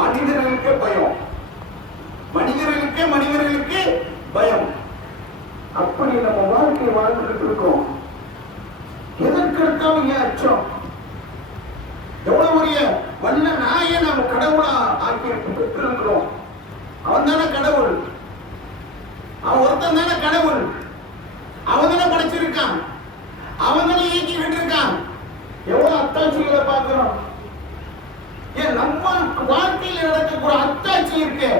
மனிதர்களுக்கே பயம், மனிதர்களுக்கே பயம். அப்படி நம்ம வாழ்க்கையை வாழ்ந்துட்டு இருக்கோம். எதற்கெடுத்தாலும் ஏன் அச்சம்? எவ்வளவு பெரிய வல்ல நாயை நம்ம கடவுளா ஆக்கி பெற்றிருக்கிறோம். அவன் தானே கடவுள், அவன் ஒருத்தன் தானே கடவுள். அவன் தானே படைச்சிருக்கான், அவன் தானே இயக்கிட்டு இருக்கான். எவ்வளவு அத்தாட்சிகளை பார்க்கிறோம். ஏன் நம்ம வாழ்க்கையில் நடக்கக்கூடிய அத்தாட்சி இருக்கு,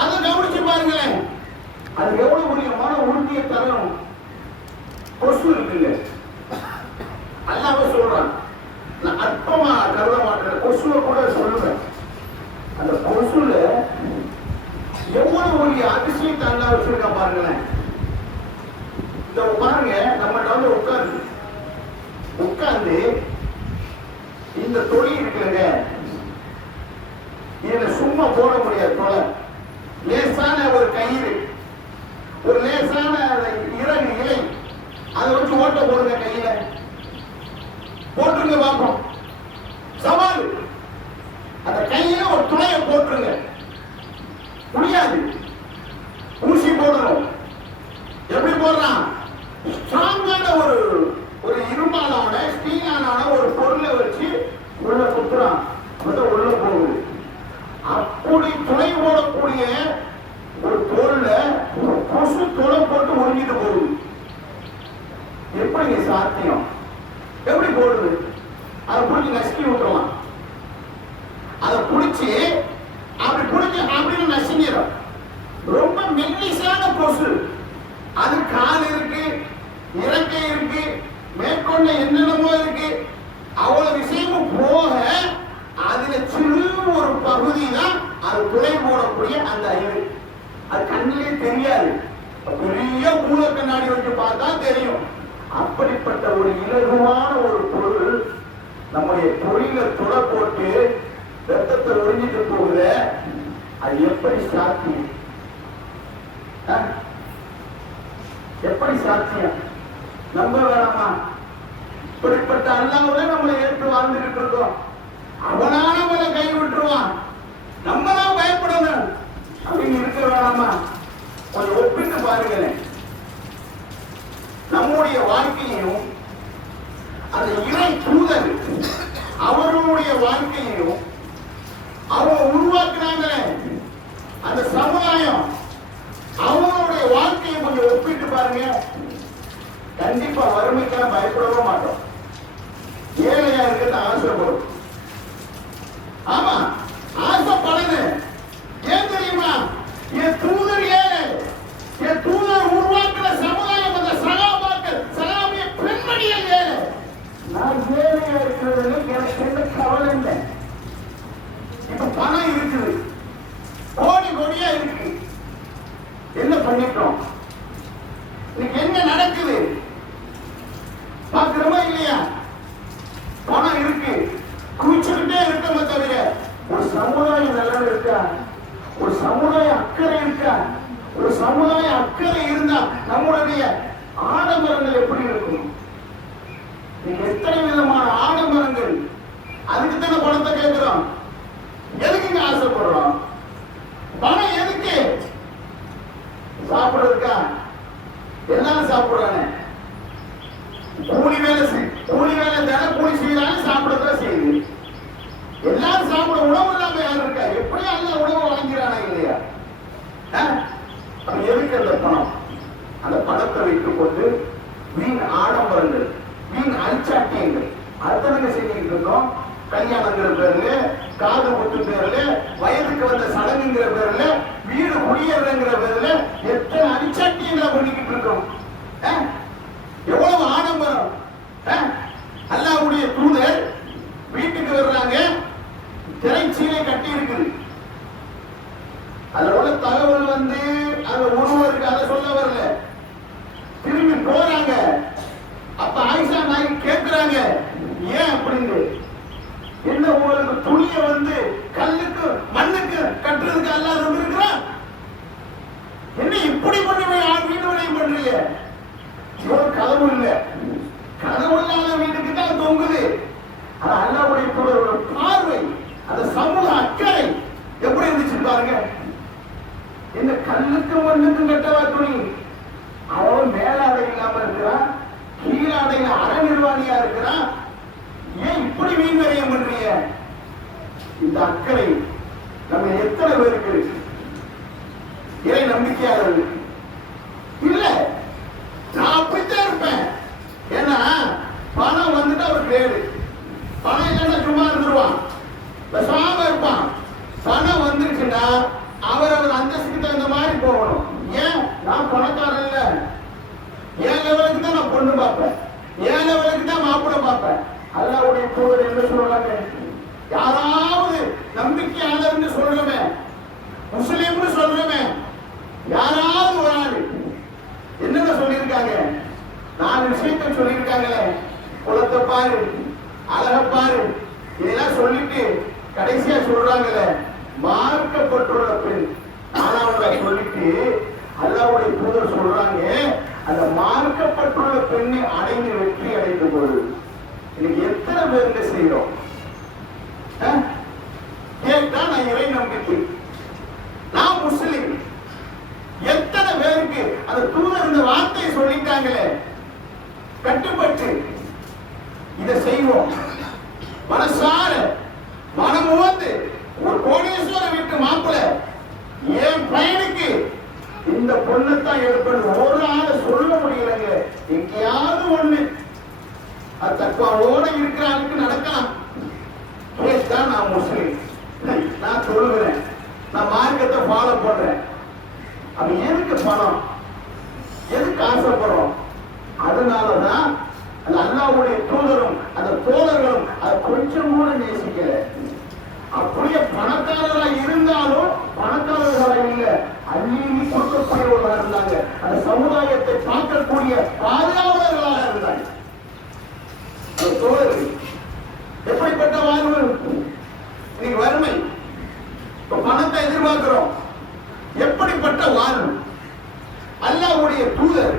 அதை கவனிச்சு பாருங்களேன். அது எவ்வளவு பெரிய மன உறுதியை தரணும். கொசு இருக்குல்ல, அல்லாஹ் சொல்றான், நான் அற்பமா கருத மாட்டேன், கொசுவை கூட சொல்லுவேன். அந்த கொசுல எவ்வளவு பெரிய அதிசயத்தை அல்லாஹ் வச்சிருக்க பாருங்களேன். இந்த பாருங்க, நம்ம உட்கார்ந்து இந்த தொழில் இருக்குங்க, இதுல சும்மா போட முடியாது. தொலை லேசான ஒரு கயிறு, ஒரு லேசான இறகு இலை, அதை வச்சு ஓட்ட போடுங்க. கையில போட்டுருங்க பார்ப்போம். சவால், அந்த கையில ஒரு துணையை போட்டுருங்க. முடியாது, ஊசி போடணும். எப்படி போடுறான்? ஸ்ட்ராங்கான ஒரு இரும்பாலான ஸ்டீலான ஒரு பொருளை வச்சு உள்ள குத்துறான், உள்ள போகுது. அப்படி துணை போடக்கூடிய ஒரு பொருளை கொசு துணை போட்டு ஒழுங்கிட்டு போகுது. எப்படி சாத்தியம்? எப்படி போடுது? அதை பிடிச்சி நசுக்கி விட்டுருவான். அதை பிடிச்சி அப்படின்னு நசுங்கிடும். ரொம்ப மெல்லிசான கொசு. அது கால் இருக்கு, இறக்கை இருக்கு, மேற்கொண்ட என்னென்னமோ இருக்கு. அவ்வளவு விஷயமும் போக அதுல சிறு ஒரு பகுதி தான் அது துளை போடக்கூடிய அந்த அறிவு. அது கண்ணிலே தெரியாது, பெரிய மூல கண்ணாடி வச்சு பார்த்தா தெரியும். அப்படிப்பட்ட ஒரு இலகுவான ஒரு பொருள் நம்முடைய தொழில துளை போட்டு ரத்தத்தை ஒழிஞ்சிட்டு போகுத, அது எப்படி சாத்தியம்? எப்படி சாத்தியம்? நம்ப வேணாமா? இப்படிப்பட்ட அல்லாஹ்வை நம்மளை ஏற்று வாழ்ந்துட்டு இருக்கோம். அவனா நம்மளை கை விட்டுருவான், நம்ம தான் பயப்படணும் அப்படின்னு இருக்க வேணாமா? கொஞ்சம் ஒப்பிட்டு பாருங்களேன். நம்முடைய வாழ்க்கையையும் அந்த இறை தூதர் அவர்களுடைய வாழ்க்கையையும் அவங்க உருவாக்குறாங்களே அந்த சமுதாயம், அவங்களுடைய வாழ்க்கையை கொஞ்சம் ஒப்பிட்டு பாருங்க. கண்டிப்பா வறுமைக்கெல்லாம் பயப்படவே மாட்டோம். ஏழையா இருக்கிறது ஆசைப்படும். ஆமா, ஆசைப்படுது. ஏன் தெரியுமா? என் தூதர் ஏழை, என் தூதர் உருவாக்குற சமுதாயம் அந்த சகாபாக்கள், சகாபிய பெண்மணிகள் ஏழை. நான் ஏழையா இருக்கிறது எனக்கு எந்த கவலை இல்லை. இப்ப பணம் இருக்குது, கோடி கோடியா இருக்கு. என்ன பண்ணிட்டோம்? இன்னைக்கு என்ன நடக்குது பாக்குறோமா இல்லையா? பணம் இருக்கு, குவிச்சுக்கிட்டே இருக்கமே தவிர ஒரு சமுதாயம் நல்லா இருக்கா? ஒரு சமுதாய அக்கறை இருக்கா? ஒரு சமுதாய அக்கறை இருந்தா நம்முடைய ஆடம்பரங்கள் எப்படி இருக்கும்? எத்தனை விதமான ஆடம்பரங்கள். அதுக்கு தானே பணத்தை கேட்கிறோம். எதுக்குங்க ஆசைப்படுறோம்? பணம் எதுக்கு? சாப்பிடுறதுக்கா? எல்லாரும் சாப்பிடுறாங்க. கூலி வேலை தானே, கூலி செய்யறாங்க, சாப்பிடத்தான் செய்யுது. எல்லாரும் சாப்பிட உணவு இல்லாம யாரும் இருக்கா? எப்படியும் அல்ல உணவு வாங்கிறானா இல்லையா? எதுக்கு அந்த பணம்? அந்த பணத்தை வைத்துக் கொண்டு வீண் ஆடம்பரங்கள், வீண் அரிச்சாட்டியங்கள் அத்தனை செஞ்சுட்டு இருக்கோம். கல்யாணங்கிற பேர்ல, காது குத்து பேர்ல, வயதுக்கு வந்த சடங்குங்கிற பேர்ல, வீடு குடியேறங்கிற பேர்ல எத்தனை அரிச்சாட்டியங்களை பண்ணிக்கிட்டு இருக்கோம். எவ்வளவு ஆடம்பரம். அல்லாஹ்வுடைய தூதர் வீட்டுக்கு வர்றாங்க, திரைச்சீலை கட்டி இருக்குது. அதோட தகவல் வந்து அந்த ஒருவருக்கு அதை சொல்ல வரல. திரும்பி போறாங்க. அப்ப ஆயிஷா நாயகி கேட்கிறாங்க, ஏன் அப்படின்னு. என்ன உங்களுக்கு துணிய வந்து கல்லுக்கு மண்ணுக்கு கட்டுறதுக்கு அல்லாஹ் இருக்கிறான்? என்ன இப்படி வீடு வரையும் பண்றீங்க? ஒரு கதவு இல்லை, கதவு இல்லாத வீட்டுக்கு தான் தொங்குது. அது அல்லாஹ்வுடைய பார்வை, அந்த சமூக அக்கறை. பாருங்க. இந்த கல்லுக்கு மண்ணுக்கும் கட்டவா துணி? அவன் மேலாடை இல்லாம இருக்கிறான், கீழாடையில அற நிர்வாணியா இருக்கிறான். ஏன் இப்படி வீண் விரயம் பண்றீங்க? இந்த அக்கறை நம்ம எத்தனை பேருக்கு இறை நம்பிக்கையாளர்கள் இல்ல? நான் அப்படித்தான் இருப்பேன். ஏன்னா பணம் வந்துட்டு அவர் கிரேடு, பணம் இல்லைன்னா சும்மா இருந்துருவான், பேசாம இருப்பான். பணம் வந்துருச்சுன்னா அவர் அந்தஸ்துக்கு தகுந்த மாதிரி போகணும். ஏன்? நான் பணக்காரன் இல்ல, என் லெவலுக்கு தான் நான் பொண்ணு பார்ப்பேன், என் லெவலுக்கு தான் மாப்பிள்ளை பார்ப்பேன். அல்லாஹ்வுடைய தூதர் என்ன சொல்றாங்க? யாராவது நம்பிக்கையாளர்னு சொல்றமே, முஸ்லிம்னு சொல்றமே, யாராவது ஒரு ஆள் என்னென்ன சொல்லியிருக்காங்க? 4 விஷயத்தை சொல்லியிருக்காங்களே. குலத்தை பாரு, அழகை பாரு, இதெல்லாம் சொல்லிட்டு கடைசியா சொல்றாங்கல்ல, மார்க்கப்பட்டுள்ள பெண். ஆனாவதை சொல்லிட்டு அல்லாஹ்வுடைய தூதர் சொல்றாங்க, அந்த மார்க்கப்பட்டுள்ள பெண்ணை அடைந்து வெற்றி அடைந்த பொழுது இன்னைக்கு எத்தனை பேருங்க செய்யறோம்? கேட்டா நான் இறை நம்பிக்கை, நான் முஸ்லிம். எத்தனை பேருக்கு அந்த தூதர் இந்த வார்த்தையை சொல்லிட்டாங்களே, கட்டுப்பட்டு இதை செய்வோம். மனசார மனம் வந்து ஒரு கோடீஸ்வர வீட்டு மாப்பிள்ளை என் பையனுக்கு இந்த பொண்ணுத்தான் எடுப்பது ஒரு ஆளை சொல்ல முடியலங்க. எங்கேயாவது ஒண்ணு அது தக்குவாவோட இருக்கிற ஆளுக்கு நடக்கலாம். கேட்டா நான் முஸ்லிம், நான் சொல்லுகிறேன், நான் மார்க்கத்தை ஃபாலோ பண்றேன். அது எதுக்கு பணம், எதுக்கு ஆசைப்படுறோம்? அதனாலதான் அந்த அல்லாஹ்வுடைய தூதரும் அந்த தோழர்களும் அதை கொஞ்சம் கூட நேசிக்கல. அப்படியே பணக்காரர்களா இருந்தாலும் பணக்காரர்களா இல்ல, அள்ளி கொடுக்கக்கூடியவர்களா இருந்தாங்க. அந்த சமுதாயத்தை பார்க்கக்கூடிய பாதுகாவலர்களாக இருந்தாங்க அந்த தோழர்கள். எப்படிப்பட்ட வாழ்வு? இன்னைக்கு வறுமை, இப்ப பணத்தை எதிர்பார்க்கிறோம். எப்படிப்பட்ட வாழ்வு? அல்லாஹ்வுடைய தூதர்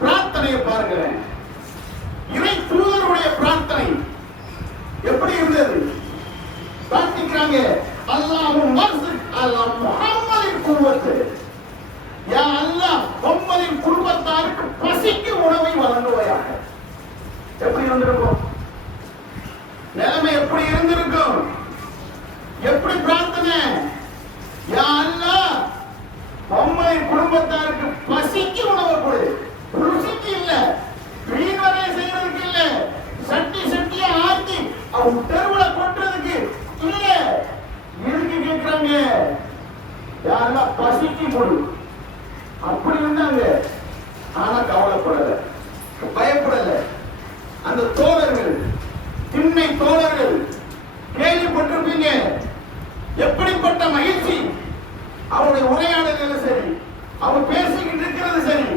பிரார்த்தனையை பாருங்களேன். இறை தூதருடைய பிரார்த்தனை எப்படி இருந்தது? பிரார்த்திக்கிறாங்க, அல்லாஹும் அல்லாஹ் முஹம்மதின் குர்பத்து, யா அல்லாஹ் முஹம்மதின் குர்பத்தாருக்கு பசிக்கு உணவை வழங்குவாயாக. எப்படி இருந்திருக்கும்? நிலைமை எப்படி இருந்திருக்கும்? எப்படி பிரார்த்தனை? யா அல்லாஹ் முஹம்மதின் குடும்பத்தாருக்கு பசிக்கு உணவு கொடு. ருசிக்கு இல்ல, வீண் வரை செய்யறதுக்கு இல்ல, சட்டி சட்டியா ஆக்கி அவங்க தெருவுல கொட்டுறதுக்கு இல்ல. எதுக்கு கேட்கிறாங்க? யாரெல்லாம் பசிக்கு கொடு. அப்படி இருந்தாங்க. ஆனா கவலைப்படல, பயப்படல. அந்த தோழர்கள், திண்ணை தோழர்கள் கேள்விப்பட்டிருப்பீங்க. எப்படிப்பட்ட மகிழ்ச்சி! அவருடைய உரையாடல்கள் சரி, அவர் பேசிக்கிட்டு இருக்கிறது சரி,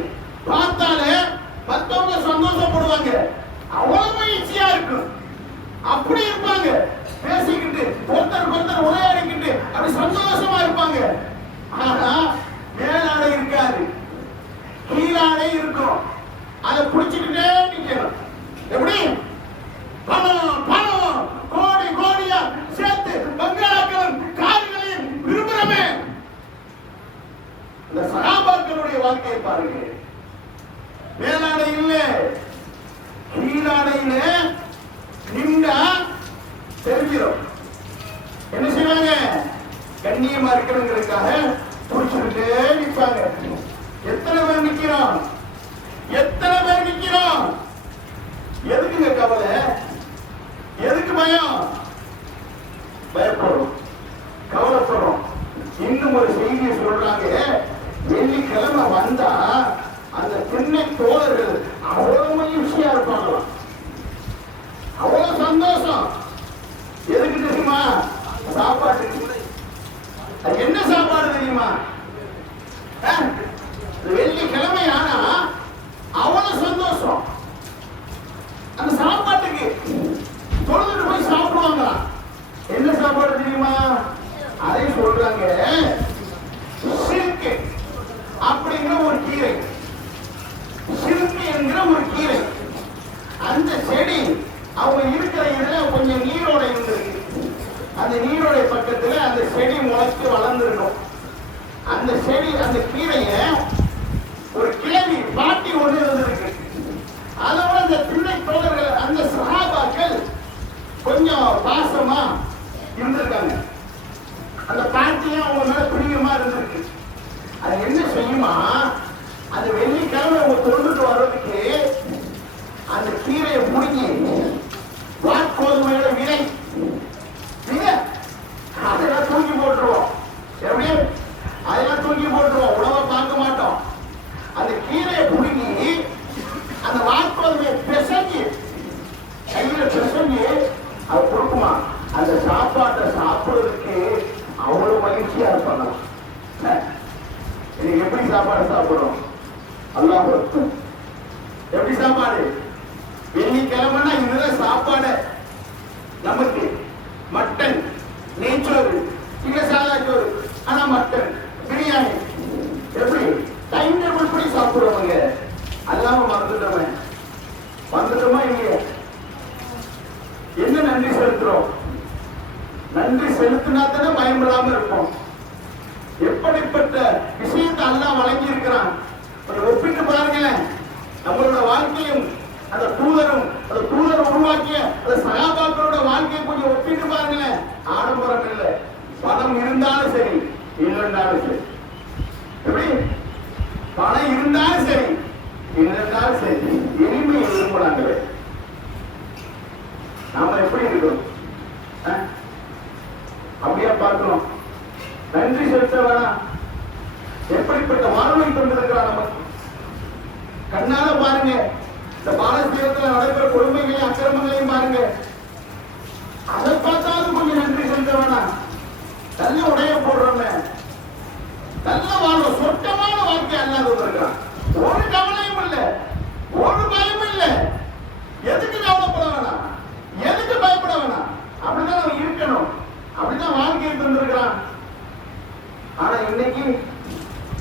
பார்த்தாலே மற்றவங்க சந்தோஷப்படுவாங்க. அவ்வளவு மகிழ்ச்சியா இருக்கும். அப்படி இருப்பாங்க, பேசிக்கிட்டு ஒருத்தருக்கு ஒருத்தர் உரையாடிக்கிட்டு அப்படி சந்தோஷமா இருப்பாங்க. ஆனா மேலாடை இருக்காது, கீழாடை இருக்கும். அதை பிடிச்சுக்கிட்டே நிக்கணும். எப்படி? பணம் பணம் கோடி கோடியா சேர்த்து பங்களாக்களும் கார்களையும் விரும்புறமே. இந்த சகாபாக்களுடைய வாழ்க்கையை பாருங்க. மேலாடை இல்ல, கீழாடையில நின்றா தெரிஞ்சிடும். என்ன செய்வாங்க? கண்ணியமா இருக்கணுங்கிறதுக்காக புடிச்சுக்கிட்டே நிற்பாங்க. எத்தனை பேர் நிக்கிறோம்? எத்தனை பேர் நிக்கிறோம்? எதுக்குங்க கவலை? எதுக்கு பயம்? பயப்படுறோம், கவலைப்படுறோம். இன்னும் ஒரு செய்தியை சொல்றாங்க. வெள்ளிக்கிழமை வந்தா அந்த திண்ணை தோழர்கள் அவ்வளவு மகிழ்ச்சியா இருப்பாங்களாம், அவ்வளவு சந்தோஷம். எதுக்கு தெரியுமா? சாப்பாட்டுக்கு. என்ன சாப்பாடு தெரியுமா? வெள்ளிக்கிழமை ஆனா அவ்வளவு சந்தோஷம். அந்த சாப்பாட்டுக்கு தொழுதுட்டு போய் சாப்பிடுவாங்களாம். என்ன சாப்பாடு தெரியுமா? அதை சொல்றாங்க, சிறுக்கு அப்படிங்கிற ஒரு கீரை. சிறுக்கு என்கிற ஒரு கீரை. அந்த செடி அவங்க இருக்கிற இதுல கொஞ்சம் நீரோட இருந்திருக்கு. அந்த அந்த நீரோடைய பக்கத்துல அந்த செடி முளைச்சு வளர்ந்துருக்கும். அந்த செடி அந்த கீரைய ஒரு கிழவி பாட்டி ஒண்ணு இருந்திருக்கு. அதோட அந்த பிள்ளை தோழர்கள் அந்த சஹாபாக்கள் கொஞ்சம் பாசமா இருந்திருக்காங்க. அந்த பாட்டியும் அவங்க மேல பிரியமா இருந்திருக்கு. அது என்ன செய்யுமா, அந்த வெள்ளிக்கிழமை அவங்க தொண்டுட்டு வர்றதுக்கு அந்த கீரையை பிடிங்கி வாட்கோதுமையோட விதை அதெல்லாம் தூக்கி போட்டுருவோம். எப்படி அதெல்லாம் தூக்கி போட்டுருவோம், உணவை பார்க்க மாட்டோம். அந்த கீரையை பிடுங்கி அந்த வாட்கோதுமையை பிசைஞ்சு கையில பிசைஞ்சு அது கொடுக்குமா. அந்த சாப்பாட்டை சாப்பிடுறதுக்கு அவ்வளவு மகிழ்ச்சியா இருப்பாங்க. இன்னைக்கு எப்படி சாப்பாடு சாப்பிடுறோம்? அல்லாஹ் எப்படி சாப்பாடு? வெள்ளிக்கிழமைனா இதுதான் சாப்பாடு. நமக்கு மட்டன், நெய்ச்சோறு, இல்ல சாதா சோறு, ஆனா மட்டன் பிரியாணி எப்படி டைம் டேபிள் படி சாப்பிடுறவங்க அல்லாம வந்துட்டோமா இல்லையா? என்ன நன்றி செலுத்துறோம்? நன்றி செலுத்தினா தானே பயன்படாம இருப்போம். எப்படிப்பட்ட விஷயத்தை அல்லாஹ் வழங்கி இருக்கிறான் ஒப்பிட்டு பாருங்களேன். நம்மளோட வாழ்க்கையும் அந்த தூதர் உருவாக்கிய அந்த சகாபாக்களோட வாழ்க்கையை கொஞ்சம் ஒப்பிட்டு பாருங்களேன். ஆடம்பரம் இல்லை, பணம் இருந்தாலும் சரி, இல்லைன்னாலும் சரி. எப்படி பணம் இருந்தாலும் சரி, இல்லைன்னாலும் சரி, எளிமை விரும்புறாங்களே. நாம எப்படி இருக்கிறோம்? அப்படியா பார்க்கிறோம்? நன்றி செலுத்த வேணாம். எப்படிப்பட்ட வாழ்வை கொண்டிருக்கிறார் நமக்கு கண்ணால பாருங்க. இந்த பாலஸ்தீனத்தில் நடக்கிற கொடுமைகளையும் அக்கிரமங்களையும் பாருங்க. அதை பார்த்தாலும் கொஞ்சம் நன்றி செலுத்த வேணாம். நல்ல உடைய போடுறோங்க, நல்ல வாழ்வு, சொட்டமான வாழ்க்கை அல்லாத இருக்கிறான். ஒரு கவலையும் இல்லை, ஒரு பயமும் இல்லை. எதுக்கு கவலைப்பட வேணாம், எதுக்கு பயப்பட வேணாம். அப்படிதான் அவன் இருக்கணும். அப்படிதான் வாழ்க்கையை தந்திருக்கிறான். ஆனா இன்னைக்கு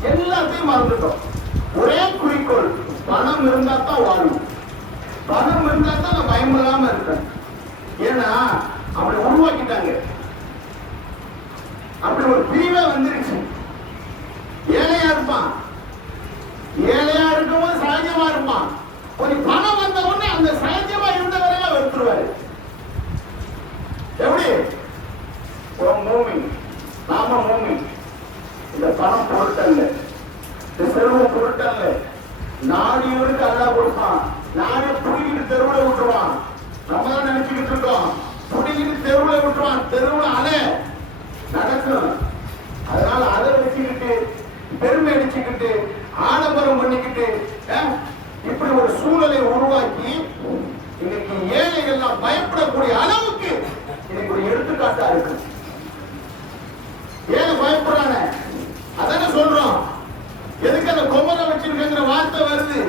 எல்லாத்தையும் மறந்துட்டோம். ஒரே குறிக்கோள், பணம் இருந்தா தான் வாழும், பணம் இருந்தா தான் நான் பயமில்லாம இருக்கேன். ஏன்னா அப்படி உருவாக்கிட்டாங்க. அப்படி ஒரு பிரிவே வந்துருச்சு. ஏழையா இருப்பான், ஏழையா இருக்கும்போது சகஜமா இருப்பான். கொஞ்சம் பணம் வந்த உடனே அந்த சகஜமா இருந்த வரையில வெறுத்துருவாரு. எப்படி மூமி, நாம மூமி. இந்த பணம் பொருட்டல்ல, இந்த செல்வம் பொருட்டல்ல. நாடு இவருக்கு அல்லா கொடுப்பான். நாடு புடிக்கிட்டு தெருவுல விட்டுருவான். நம்ம தான் நினைச்சுக்கிட்டு இருக்கோம், புடிக்கிட்டு தெருவுல விட்டுருவான். தெருவுல அலை நடக்கும். அதனால அதை வச்சுக்கிட்டு பெருமை அடிச்சுக்கிட்டு ஆடம்பரம் பண்ணிக்கிட்டு இப்படி ஒரு சூழலை உருவாக்கி இன்னைக்கு ஏழைகள்லாம் பயப்படக்கூடிய அளவுக்கு இன்னைக்கு ஒரு எடுத்துக்காட்டா இருக்கு. ஏன் பயப்படுறானே அதான சொல்றோம். எதுக்கு அந்த கொமரை வச்சிருக்கிற வார்த்தை வருது?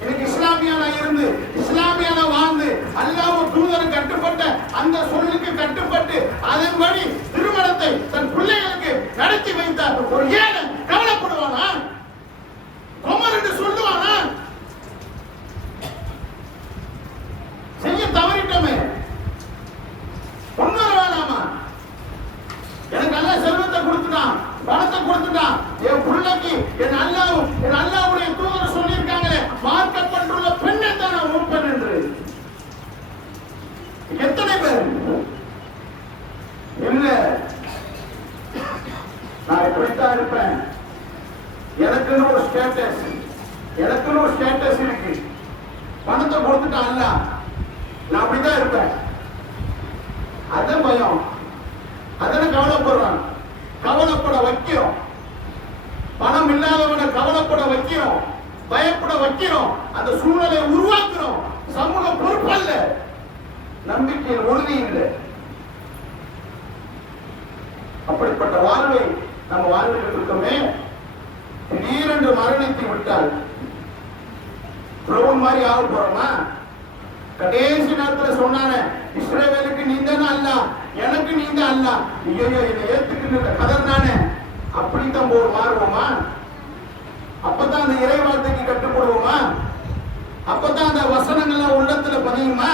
இன்னைக்கு இஸ்லாமியானா இருந்து இஸ்லாமியானா வாழ்ந்து அல்லாஹ் தூதருக்கு கட்டுப்பட்ட அந்த சொல்லுக்கு கட்டுப்பட்டு அதன்படி திருமணத்தை தன் பிள்ளைகளுக்கு நடத்தி வைத்தார். ஒரு ஏழை கவலைப்படுவானா? கொமர் என்று சொல்லுவானா? செய்ய தவறிட்டோமே, உண்மை வேணாமா? எனக்கு நல்ல செல்வத்தை கொடுத்துட்டான், பணத்தை கொடுத்துட்டான். என் பிள்ளைக்கு என் அல்லாவுடைய தூதர் சொல்லியிருக்காங்களே, மார்க்கப்பட்டுள்ள பெண்ணை தான் நான் உண்பேன் என்று. எத்தனை பேர் இல்ல, நான் இப்படித்தான் இருப்பேன், எனக்குன்னு ஒரு ஸ்டேட்டஸ், எனக்குன்னு ஒரு ஸ்டேட்டஸ் இருக்கு, பணத்தை கொடுத்துட்டான் அல்ல, நான் அப்படித்தான் இருப்பேன். அதான் பயம். அதனை கவலைப்படுறான். கவலைப்பட வைக்கிறோம். பணம் இல்லாதவனை கவலைப்பட வைக்கிறோம், பயப்பட வைக்கிறோம், அந்த சூழலை உருவாக்குறோம். சமூக பொறுப்பல்ல, நம்பிக்கையில் உறுதி இல்லை. அப்படிப்பட்ட வாழ்வை நம்ம வாழ்ந்துட்டு இருக்கோமே. திடீரென்று மரணித்து விட்டால் பிரபு மாதிரி ஆக போறோமா? கடைசி நேரத்தில் சொன்னானே, இஸ்ரவேலுக்கு நீ தானே அல்லா, எனக்கு நீ தான் அல்லா, ஐயோ என்னை ஏத்துக்கின்ற கதர் தானே, அப்படித்தான் மாறுவோமா? அப்பதான் அந்த இறை வார்த்தைக்கு கட்டுப்படுவோமா? அப்பதான் அந்த வசனங்கள் உள்ளத்துல பதியுமா?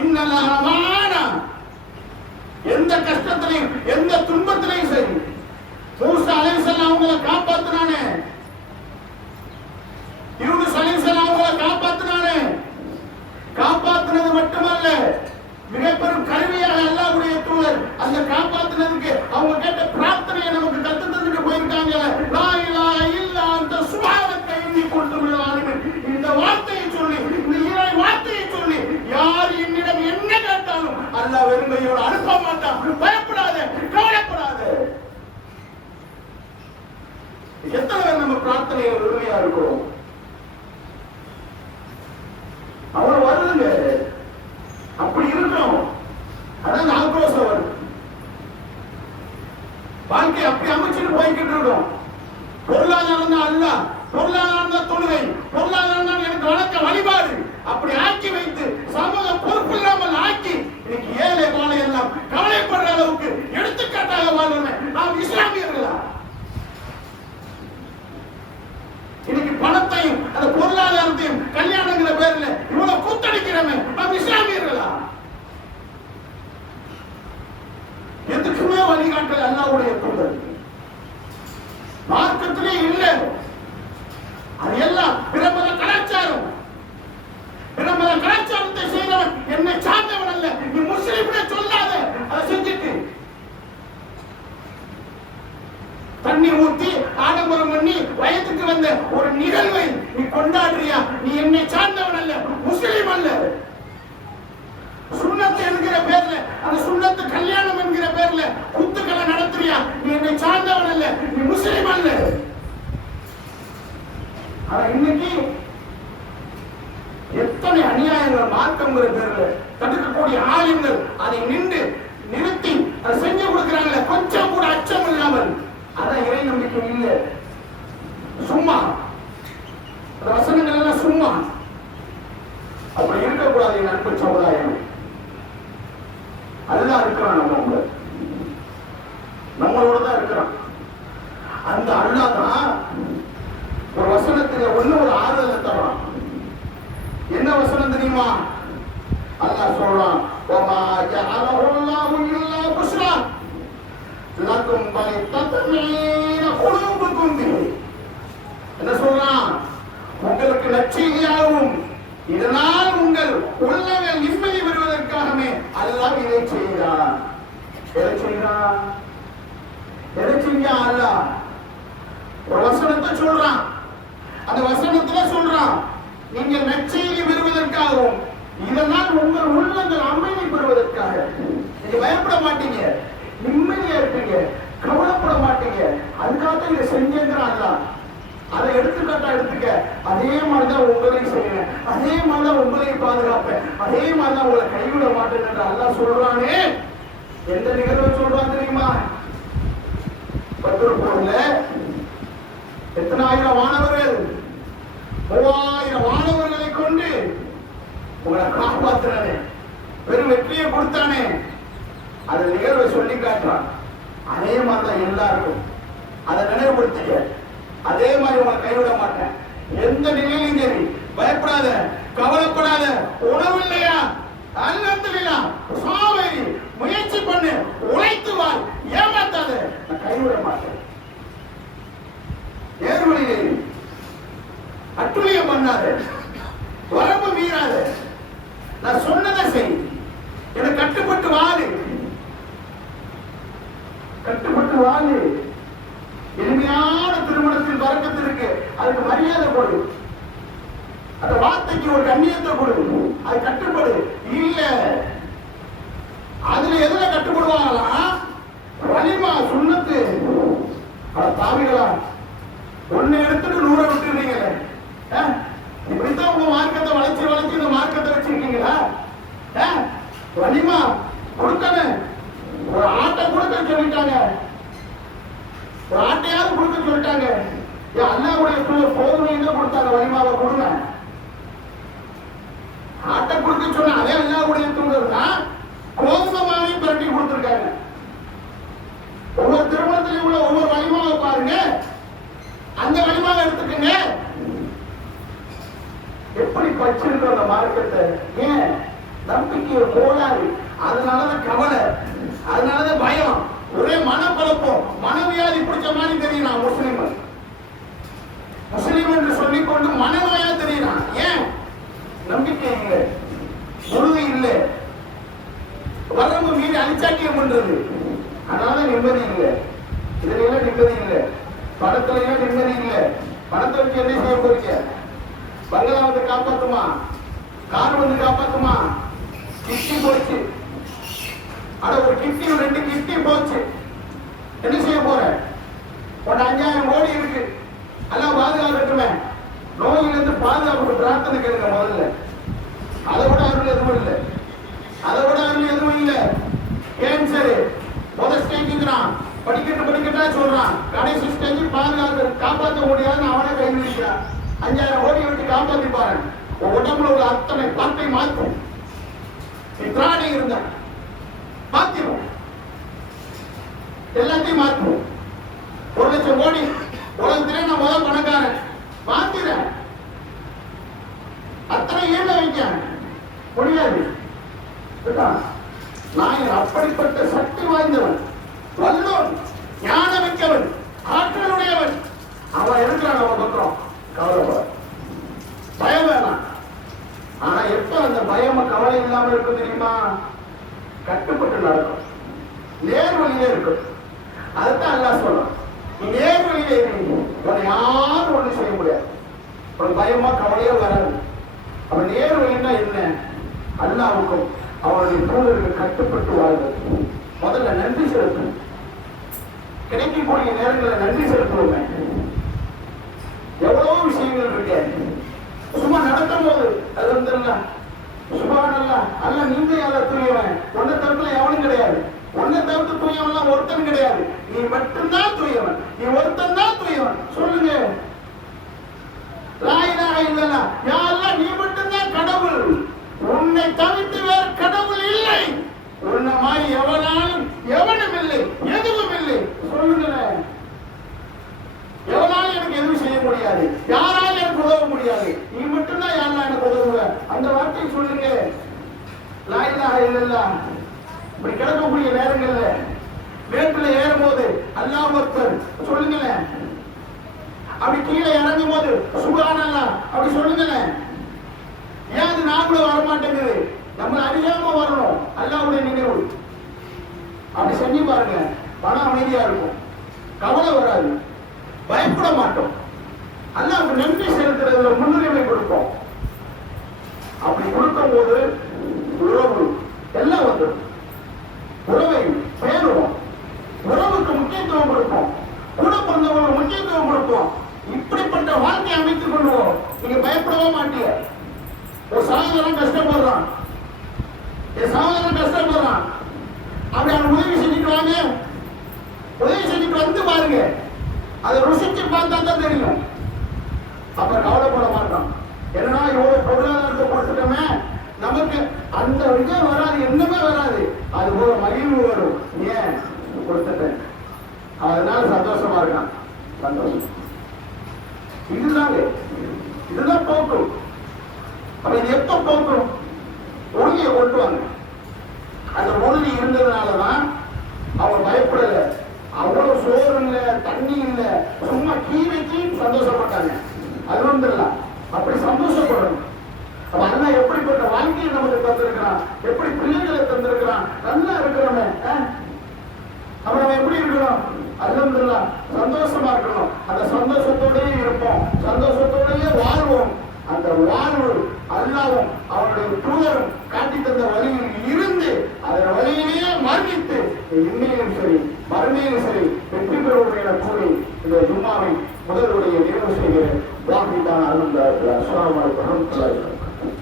இன்னல்லாஹ் எந்த கஷ்டத்திலையும் எந்த துன்பத்திலையும் சரி மூசா அலைஹிஸ்ஸலாம் அவங்களை காப்பாத்தினானே, யூனுஸ் அலைஹிஸ்ஸலாம் அவங்களை காப்பாத்தினானே. காப்பாத்தினது மட்டுமல்ல, மிகப்பெரும் கருவியாக அல்லாஹ்வுடைய தூதர் அந்த காப்பாத்தினதுக்கு அவங்க கேட்ட பிரார்த்தனையை நமக்கு கத்து தந்துட்டு போயிருக்காங்க. லா இலாஹ இல்லா அன்த சுப்ஹானக இன்னி குன்து மினல் ஸாலிமீன். இந்த வார்த்தையை சொல்லி, இந்த இறை வார்த்தையை சொல்லி யார் என்னிடம் என்ன கேட்டாலும் அல்லாஹ் வெறுங்கையோடு அனுப்ப மாட்டான். பயப்படாத, கவலைப்படாத. எத்தனை பேர் நம்ம பிரார்த்தனையை உறுதியா இருக்கிறோம்? அவ்வளவு வருதுங்க. அப்படி இருக்கணும். அதான் ஆக்ரோஷம் வருது. வாழ்க்கை அப்படி அமைச்சுட்டு போய்கிட்டு இருக்கோம். பொருளாதாரம் தான் அல்ல, பொருளாதாரம் தான் தொழுகை, பொருளாதாரம் தான் எனக்கு வணக்க வழிபாடு அப்படி ஆக்கி வைத்து சமூக பொறுப்பு இல்லாமல் ஆக்கி இன்னைக்கு ஏழை வாழை எல்லாம் கவலைப்படுற அளவுக்கு எடுத்துக்காட்டாக வாழ்றோம். நாம் இஸ்லாமியர்களா? இன்னைக்கு பணத்தையும் அந்த பொருளாதாரத்தையும் கல்யாணங்கிற பேர்ல இவ்வளவு கூத்தடிக்கிறோமே, நாம் இஸ்லாமியர்களா? எதுக்குமே வழிகாட்டல் அல்லாஹ்வுடைய தூதர் மார்க்கத்திலே இல்லை. அது எல்லாம் பிரபல கலாச்சாரம். பிரபல கலாச்சாரத்தை செய்தவன் என்னை சார்ந்தவன் அல்ல, நீ முஸ்லிம்னே சொல்லாத. அதை செஞ்சுட்டு தண்ணி ஊத்தி ஆடம்பரம் பண்ணி வயதுக்கு வந்த ஒரு நிகழ்வை நீ கொண்டாடுறியா? நீ என்னை சார்ந்தவன் அல்ல, முஸ்லிம் அல்ல. சுன்னத்து என்கிற பேர்ல, அந்த சுன்னத்து கல்யாணம் என்கிற பேர்ல குத்துக்களை நடத்துறியா? நீ என்னை சார்ந்தவன் அல்ல, நீ முஸ்லிம் அல்ல. ஆனா இன்னைக்கு எத்தனை அநியாயங்கள் மார்க்கம்ங்கிற பேர்ல தடுக்கக்கூடிய ஆளுங்கள் அதை நிறுத்தி அதை செஞ்சு கொடுக்கிறாங்களே, கொஞ்சம் கூட அச்சம் இல்லாமல். அதான் இறை நம்பிக்கை இல்லை, சும்மா வசனங்கள் எல்லாம் சும்மா. அப்படி இருக்கக்கூடாது என் அன்பு சமுதாயம். அதுதான் இருக்கிறான், நம்மளோட தான் இருக்கிறான். அந்த அல்லாஹ் தான் ஒரு வசனத்துல ஒண்ணு ஒரு ஆறுதலை தரான். என்ன வசனம் தெரியுமா? அல்லாஹ் சொல்றான், வமா ஜஅலஹுல்லாஹு இல்லா புஷ்ரா லக்கும் வலித்தத்மீன குலூபுக்கும் பிஹி. என்ன சொல்றான்? உங்களுக்கு நற்செய்தியாகவும் இதனால் உங்கள் உள்ளங்கள் நிம்மதி பெறுவதற்காகவே அல்லாஹ் இதை செய்கிறான். எதை செய்கிறான்? எதை செஞ்சான் அல்லாஹ்? ஒரு வசனத்தை சொல்றான். அந்த வசனத்துல சொல்றான், நீங்க நற்செய்தி பெறுவதற்காகவும் இதனால் உங்கள் உள்ளங்கள் அமைதி பெறுவதற்காக. நீங்க பயப்பட மாட்டீங்க, நிம்மதியா இருப்பீங்க, கவலைப்பட மாட்டீங்க. அதுக்காக இதை செஞ்சேங்கிறான். அதை எடுத்துக்காட்டா எடுத்துக்க. அதே மாதிரிதான் உங்களையும் செய்வேன், அதே மாதிரிதான் உங்களையும் பாதுகாப்பேன், அதே மாதிரிதான் உங்களை கைவிட மாட்டேன் என்று அல்லாஹ் சொல்றானே. எந்த நிகழ்வை சொல்றான் தெரியுமா? பத்ர் போர்ல எத்தனை ஆயிரம் வானவர்கள், 3000 வானவர்களை கொண்டு உங்களை காப்பாற்றுறானே, பெரும் வெற்றியை கொடுத்தானே. அந்த நிகழ்வை சொல்லி காட்டுறான். அதே மாதிரிதான் எல்லாருக்கும் அதை நினைவுபடுத்திக்க. அதே மாதிரி உங்களை கைவிட மாட்டேன். எந்த நிலையிலும் சரி, பயப்படாத, கவலைப்படாத. உணவு இல்லையா? அல்லா சாவை முயற்சி பண்ணு, உழைத்து வாழ், ஏமாத்தாத, நான் கைவிட மாட்டேன். நேர்வழியிலே அட்டுழியம் பண்ணாத, வரம்பு மீறாத, நான் சொன்னதை செய், எனக்கு கட்டுப்பட்டு வாழு, கட்டுப்பட்டு வாழு. எளிமையான திருமணத்தில் வரக்கத்து இருக்கு, அதுக்கு மரியாதை கொடு, அந்த வார்த்தைக்கு ஒரு கண்ணியத்தை கொடு, அது கட்டுப்படு. இல்ல அதுல எதுல கட்டுப்படுவாங்களா? வலிமா சுண்ணத்து. தாவிகளா ஒண்ணு எடுத்துட்டு 100 விட்டுறீங்களே, இப்படித்தான் உங்க மார்க்கத்தை வளைச்சு இந்த மார்க்கத்தை வச்சிருக்கீங்களா? வலிமா கொடுக்கணும். ஒரு ஆட்டை கொடுக்க சொல்லிட்டாங்க, ஒரு ஆட்டையாவது கொடுக்க சொல்லிட்டாங்க. அல்லாஹ்வுடைய போதுமையை கொடுத்தாங்க, வலிமாவை கொடுங்க. ஆட்டை கொடுக்க சொன்ன அதே அல்லாஹ்வுடைய தூதர் தான் கோதுமையை புரட்டி கொடுத்திருக்காங்க. ஒவ்வொரு திருமணத்திலும் உள்ள ஒவ்வொரு வலிமாவை பாருங்க, அந்த வலிமாவை எடுத்துக்கங்க. எப்படி பச்சிருக்கோம் அந்த மார்க்கத்தை? ஏன்? நம்பிக்கை கோளாறு, அதனாலதான் கவலை. அதனாலதான் பயம், ஒரே மனக்குழப்பம், மனவியாதி பிடிச்ச மாதிரி தெரியலாம் முஸ்லிம். முஸ்லிம் என்று சொல்லிக்கொண்டு மனநோயா தெரியலாம். ஏன்? நம்பிக்கை இல்லை, உறுதி இல்லை, வரம்பு மீறி அழிச்சாட்டியம் பண்றது. அதனால நிம்மதி இல்லை, இதுல எல்லாம் நிம்மதி இல்லை, பணத்துல எல்லாம் நிம்மதி இல்லை. பணத்தை வச்சு என்ன செய்ய போறீங்க? பங்களா வந்து காப்பாத்துமா? கார் வந்து காப்பாத்துமா? கிட்னி போச்சு, அட ஒரு கிட்னி 2 கிட்னி போச்சு, என்ன செய்ய போற? ஒரு 5000 கோடி இருக்கு, எல்லாம் பாதுகாக்கட்டுமே. நோயிலிருந்து பாதுகாப்பு பிரார்த்தனை கேளுங்க முதல்ல. அதை விட அருள் எதுவும் இல்லை, அதை விட அருள் எதுவும் இல்லை. கேன்சர் முதல் ஸ்டேஜுங்கிறான், படிக்கட்டா சொல்றான், கடைசி ஸ்டேஜ் பாதுகாக்க காப்பாற்ற முடியாதுன்னு அவனே கை விடுக்கிறான். 5000 கோடி விட்டு காப்பாற்றி பாரு, உடம்புல உள்ள அத்தனை பார்ட்டை மாற்றும். திராணி இருந்த மாத்திரும், எல்லாத்தையும் மாற்றும். 1 லட்சம் கோடி உலகத்திலே நான் முதல் பணக்காரன் மாத்திரேன், அத்தனை ஏழ வைக்க முடியாது. நான் அப்படிப்பட்ட சக்தி வாய்ந்தவன், வல்லோன், ஞானமிக்கவன், ஆற்றலுடையவன். அவன் இருக்கிறான் நம்ம பக்கம், கவலைப்பட பயம் வேணாம். ஆனா எப்ப அந்த பயம் கவலை இல்லாம இருக்கும் தெரியுமா? கட்டுப்பட்டு நடக்கும், நேர்வழியிலே இருக்கும். அதுதான் எல்லாம் சொல்லலாம். நீ நேர்வழியிலே உன்னை யாரும் ஒண்ணு செய்ய முடியாது, உனக்கு பயமா கவலையோ வராது. அப்ப நேர்வழின்னா என்ன? அல்லாவுக்கும் அவனுடைய தூதருக்கு கட்டுப்பட்டு வாழ்வது. முதல்ல நன்றி செலுத்தும், கிடைக்கக்கூடிய நேரங்களில் நன்றி செலுத்துவோமே. எவ்வளவோ விஷயங்கள் இருக்கு, சும்மா நடத்தும் போது அது வந்து சுபானல்லா அல்ல, நீங்க யார தூயவன், ஒன்ன தவிர்த்துல எவனும் கிடையாது, ஒன்ன தவிர்த்து தூயவன் ஒருத்தன் கிடையாது, நீ மட்டும்தான் தூயவன், நீ ஒருத்தன் தான் தூயவன். சொல்லுங்க, லா இலாஹ இல்லல்லாஹ், யா அல்லாஹ் நீ மட்டும்தான் கடவுள், உன்னை தவிர்த்து வேறு கடவுள் இல்லை, உன்ன மாதிரி எவனாலும் எவனும் இல்லை, எதுவும் இல்லை. சொல்லுங்க, எவனாலும் எனக்கு எதுவும் செய்ய முடியாது, யாராலும் எனக்கு உதவ முடியாது, நீ மட்டும்தான் யாரெல்லாம் எனக்கு உதவுவ. அந்த வார்த்தையை சொல்லுங்க. லா இலாஹ இல்லல்லாஹ். இப்படி கிடக்கக்கூடிய நேரங்கள்ல வேட்டுல ஏறும் போது அல்லாஹ் அக்பர் சொல்லுங்களேன், அப்படி கீழே இறங்கும் போது சுப்ஹானல்லாஹ் அப்படி சொல்லுங்களேன். ஏன் அது நாமளும் வரமாட்டேங்குது? நம்ம அறியாம வரணும். அல்லாஹ்வுடைய நினைவு அப்படி செஞ்சு பாருங்க, மன அமைதியா இருக்கும், கவலை வராது, பயப்பட மாட்டோம். அல்லாஹ்வுக்கு நன்றி செலுத்துறதுல முன்னுரிமை கொடுப்போம். அப்படி கொடுக்கும் போது உறவு எல்லாம் வந்துடும். உறவை பேருவோம், உறவுக்கு முக்கியத்துவம் கொடுப்போம், கூட பிறந்தவங்களுக்கு முக்கியத்துவம் கொடுப்போம். இப்படிப்பட்ட வாழ்க்கை அமைத்துக் கொள்வோம். நீங்க பயப்படவே மாட்டீங்க. ஒரு சகோதரன் கஷ்டப்படுறான், என் சகோதரன் கஷ்டப்படுறான், அப்படி அவன் உதவி செஞ்சுட்டு வாங்க, உதவி செஞ்சுட்டு வந்து பாருங்க, அதை ருசிச்சு பார்த்தா தான் தெரியும். அப்ப கவலைப்பட மாட்டான். என்னன்னா இவ்வளவு பொருளாதாரத்தை கொடுத்துட்டோமே, நமக்கு அந்த இதே வராது, என்னமே வராது, அது போல மகிழ்வு வரும். ஏன் கொடுத்துட்டேன், அதனால சந்தோஷமா இருக்கான். சந்தோஷம் இதுதாங்க, இதுதான் போக்கும். அப்ப இது எப்ப போக்கும்? ஒழுங்கிய கொண்டுவாங்க. அந்த ஒழுங்கி இருந்ததுனாலதான் அவன் பயப்படல. அவ்வளவு சோறு இல்ல, தண்ணி இல்ல, சும்மா கீரைக்கு சந்தோஷப்பட்டாங்க. அது வந்து அப்படி சந்தோஷப்படணும். அல்லா எப்படிப்பட்ட வாழ்க்கையை நமக்கு தந்திருக்கிறான், எப்படி பிள்ளைகளை தந்திருக்கிறான், நல்லா இருக்கிறோமே. அப்ப நம்ம எப்படி இருக்கணும்? அல்ஹம்துலில்லாஹ் சந்தோஷமா இருக்கணும். அந்த சந்தோஷத்தோடயே இருப்போம், சந்தோஷத்தோடயே வாழ்வோம். அந்த வாழ்வு அல்லாஹ்வும் அவருடைய தூதரும் காட்டி தந்த வழியில் இருந்து அதன் வழியிலேயே மரணித்து இன்னையும் சரி மறுமையிலும் சரி வெற்றி பெறுவோம் என கூறி இந்த ஜும்மாவை முதலுடைய நிறைவு செய்கிறேன். வாஹிதான் அல்ஹம்துலில்லாஹ். அஸ்ஸலாமு அலைக்கும் வரஹ்மத்துல்லாஹி வபரகாத்துஹு.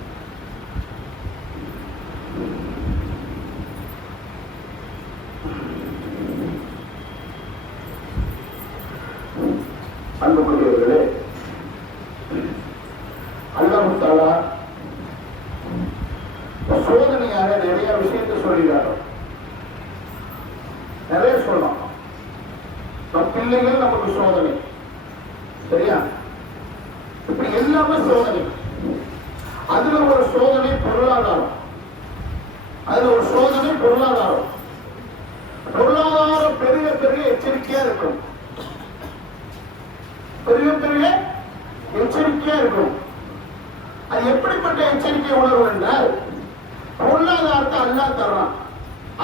அன்புக்குரியவர்களே, அல்லாஹ் தஆலா சோதனையாக நிறைய விஷயத்தை சொல்லிடுறாங்க. நிறைய சொல்லலாம். நம் பிள்ளைகள் நமக்கு சோதனை, சரியா? இப்படி எல்லாமே சோதனை. அதுல ஒரு சோதனை பொருளாதாரம், அதுல ஒரு சோதனை பொருளாதாரம். எச்சரிக்கையா இருக்கும். பெரிய பெரிய எச்சரிக்கையா இருக்கும். அது எப்படிப்பட்ட எச்சரிக்கை உணர்வு என்றால், பொருளாதாரத்தை அல்லாஹ் தர்றான்,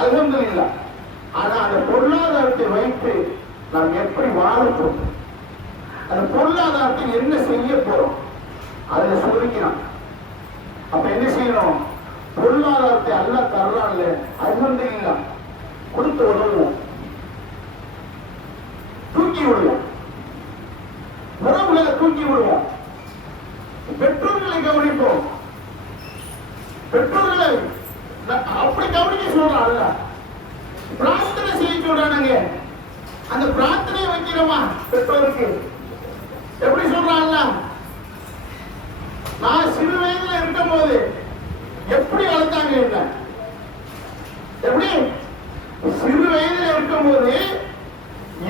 அல்ஹம்துலில்லாஹ். ஆனா அந்த பொருளாதாரத்தை வைத்து நாம் எப்படி வாழ போறோம், அந்த பொருளாதாரத்தை என்ன செய்ய போறோம், அதை சோதிக்கிறான். அப்ப என்ன செய்யணும்? பொருளாதாரத்தை அல்லாஹ் தர்றான்ல, அல்ஹம்துலில்லாஹ், கொடுத்து உதவுவோம், தூக்கி விடுவோம், உறவுகளை தூக்கி விடுவோம். பெற்றோர்களை கவனிப்போம். பெற்றோர்களை அப்படி கவனிக்க சொல்றாங்க, பிரார்த்தனை செய்ய சொல்றாங்க. அந்த பிரார்த்தனையை வைக்கிறோமா பெற்றோருக்கு? எப்படி சொல்றாங்க? நான் சிறு வயதுல இருக்கும் போது எப்படி வளர்த்தாங்க, என்ன எப்படி சிறு வயதுல இருக்கும் போது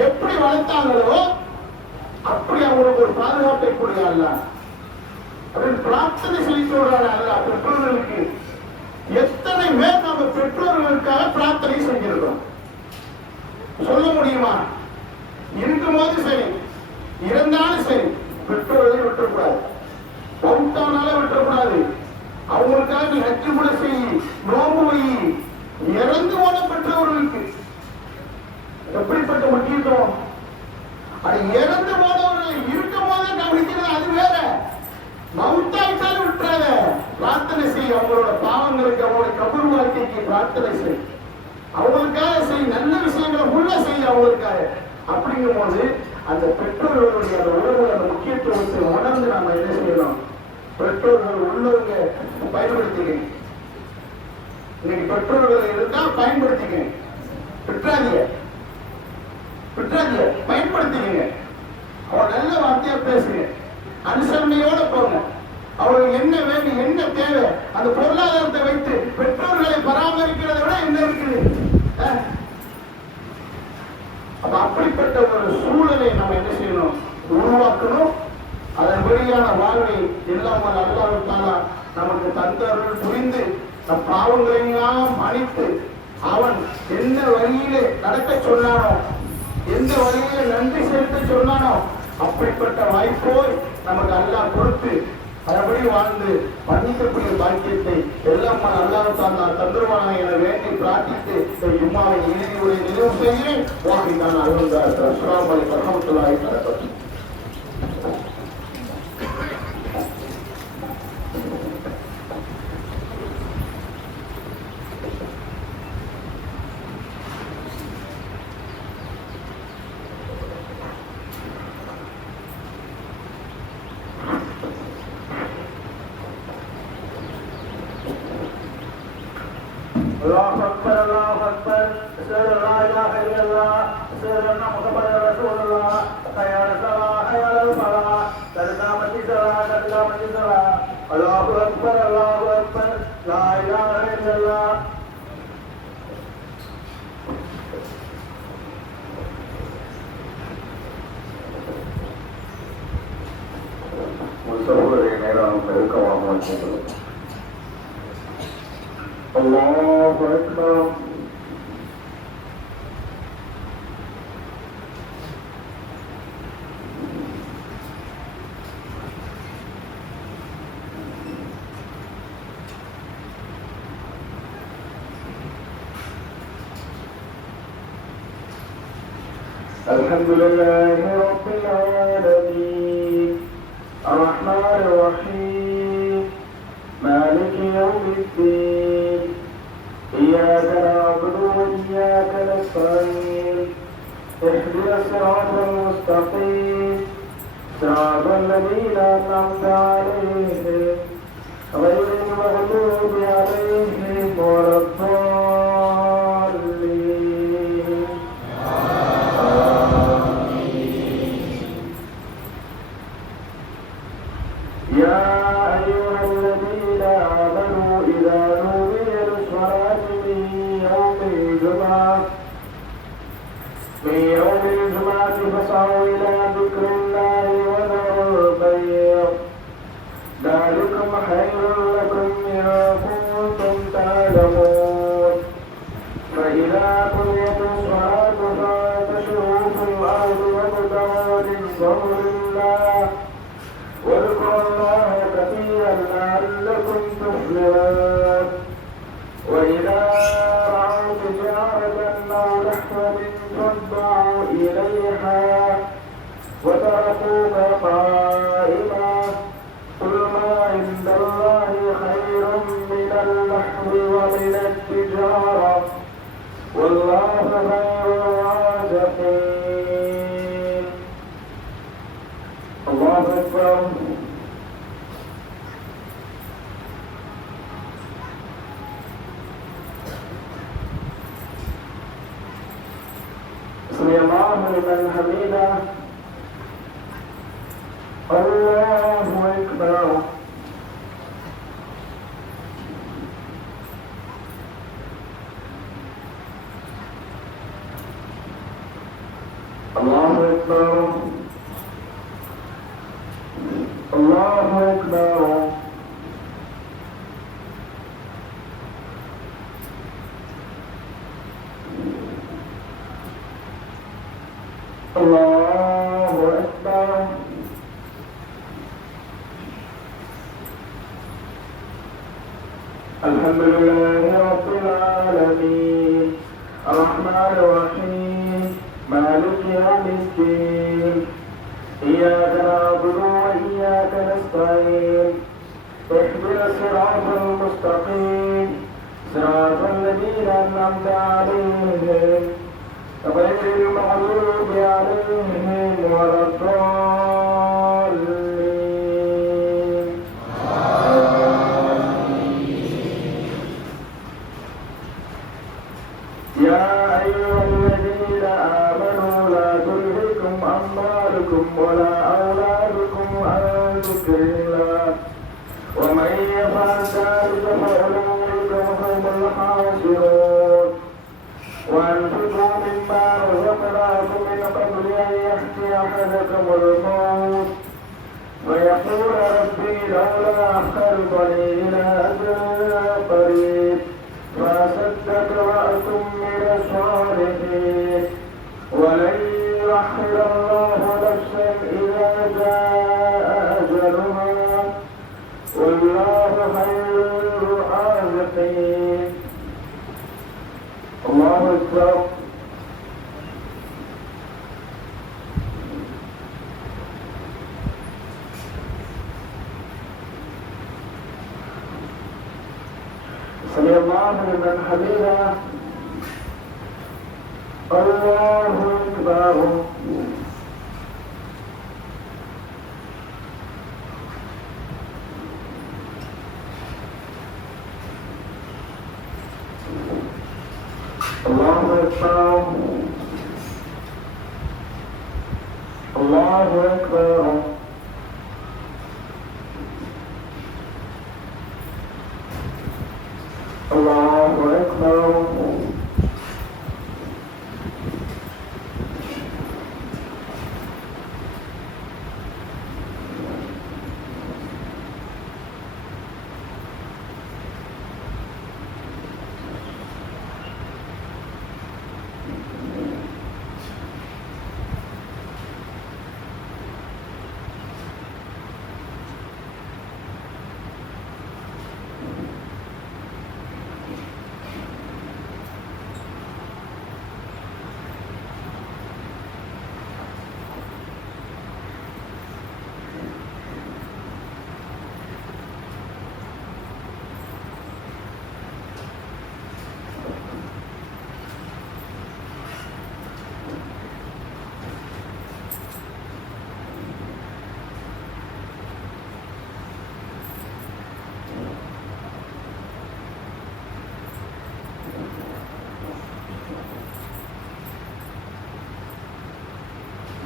எப்படி வளர்த்தாங்களோ அப்படி அவங்களுக்கு ஒரு பாதுகாப்பை கொடுங்க அப்படின்னு பிரார்த்தனை செய்ய சொல்றாங்க. பெற்றோர்களுக்கு எத்தனை பேர் நம்ம பெற்றோர்களுக்காக பிரார்த்தனை செஞ்சிருக்கோம் சொல்ல முடியுமா? இருக்கும்போது சரி, இருந்தாலும் சரி, பெற்றோர்களை விட்டுறக்கூடாது, பௌத்தானால விட்டுறக்கூடாது. அவங்களுக்காக நீ ஹஜ்ஜு கூட செய், நோம்பு வை. இறந்து போன பெற்றோர்களுக்கு எப்படிப்பட்ட முக்கியத்துவம்! அது இறந்து போனவர்கள் இருக்கும் போதே கவனிக்கிறது அது வேற. மவுத்தாய்த்தாலும் விட்டுறாத, பிரார்த்தனை செய். அவங்களோட பாவங்களுக்கு, அவங்களோட கபர் வாழ்க்கைக்கு பிரார்த்தனை செய். அவங்களுக்காக செய், நல்ல விஷயங்களை உள்ள செய் அவங்களுக்காக. அப்படிங்கும் போது அந்த பெற்றோர்களுடைய அந்த உறவுகள், அந்த முக்கியத்துவத்தை உணர்ந்து நாம என்ன செய்யணும்? பெற்றோர்கள் உள்ளவங்க பயன்படுத்திக்க. இன்னைக்கு பெற்றோர்கள் இருந்தா பயன்படுத்திக்க, விட்டுறாதீங்க, விட்டுறாதீங்க, பயன்படுத்திக்கங்க. அவன் நல்ல வார்த்தையா பேசுங்க, அனுசரணையோட போங்க. அவங்களுக்கு என்ன வேணும், என்ன தேவை, அந்த பொருளாதாரத்தை வைத்து பெற்றோர்களை பராமரிக்கிறத விட என்ன இருக்குது? அப்ப அப்படிப்பட்ட ஒரு சூழலை நம்ம என்ன செய்யணும்? உருவாக்கணும். அதன் வழியான வாழ்வை எல்லாம் அல்லாஹ் நமக்கு தந்தருள் புரிந்து நம் பாவங்களையெல்லாம் மன்னித்து அவன் என்ன வழியிலே நடக்க சொன்னானோ, எந்த வழியில நன்றி செலுத்த சொன்னானோ அப்படிப்பட்ட வாய்ப்போய் நமக்கு அல்லாஹ் கொடுத்து அதபடி வாழ்ந்து மன்னிக்கக்கூடிய பாக்கியத்தை எல்லாம் அல்லாஹ் தந்துருவான என வேண்டி பிரார்த்தித்து ஜும்மாவை இறுதி உரை நிறைவு செய்கிறேன். வாங்கிதான் அலுவலர் அஸ்ஸலாமு அலைக்கும் வரஹ்மத்துல்லாஹி வபரகாத்துஹு. الله أكبر الله أكبر أشهد أن لا إله إلا الله أشهد أن محمدا رسول الله حي على الصلاة حي على الفلاح قد قامت الصلاة قد قامت الصلاة الله أكبر الله أكبر لا إله إلا الله. சகோதரி நேரம் பெருக்கமாக வந்தது. அல்லாஹ் அக்பர். الحمد لله رب العالمين الرحمن الرحيم مالك يوم الدين إياك نعبد وإياك نستعين اهدنا الصراط المستقيم صراط الذين أنعمت عليهم غير المغضوب عليهم ولا الضالين. يا أيها الذين آمنوا إذا نودي للصلاة من يوم الجمعة فاسعوا إلى ذكر الله وذروا البيع ذلكم خير لكم إن كنتم تعلمون. لعلكم تفلحون وإذا رأوا تجارة أو لهوا انفضوا إليها وتركوك قائما قل ما عند الله خير من اللهو ومن التجارة والله خير الرازقين. الله أكبر. سمع الله لمن حمده. الله أكبر. الله أكبر. الله أكبر. الله أكبر. الحمد لله رب العالمين الرحمن الرحيم مالك يوم الدين إياك نعبد وإياك نستعين اهدنا الصراط المستقيم صراط الذين أنعمت عليهم غير المغضوب عليهم ولا الضالين. يا أيها الذين آمنوا لا تلهكم أموالكم ولا أولادكم عن ذكر الله ومن يفعل ذلك فأولئك هم الخاسرون. وأنفقوا مما رزقناكم من قبل أن يأتي أحدكم الموت فيقول ربي لولا أخرتني إلى أجل قريب فأصدق وأكن من الصالحين ولن يؤخر الله نفسا إذا جاء أجلها والله خير الرازقين. الله أكبر. سمع الله لمن حمده. الله أكبر. الله أكبر. الله أكبر. الله أكبر.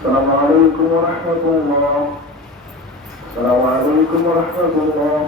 السلام عليكم ورحمة الله. السلام عليكم ورحمة الله.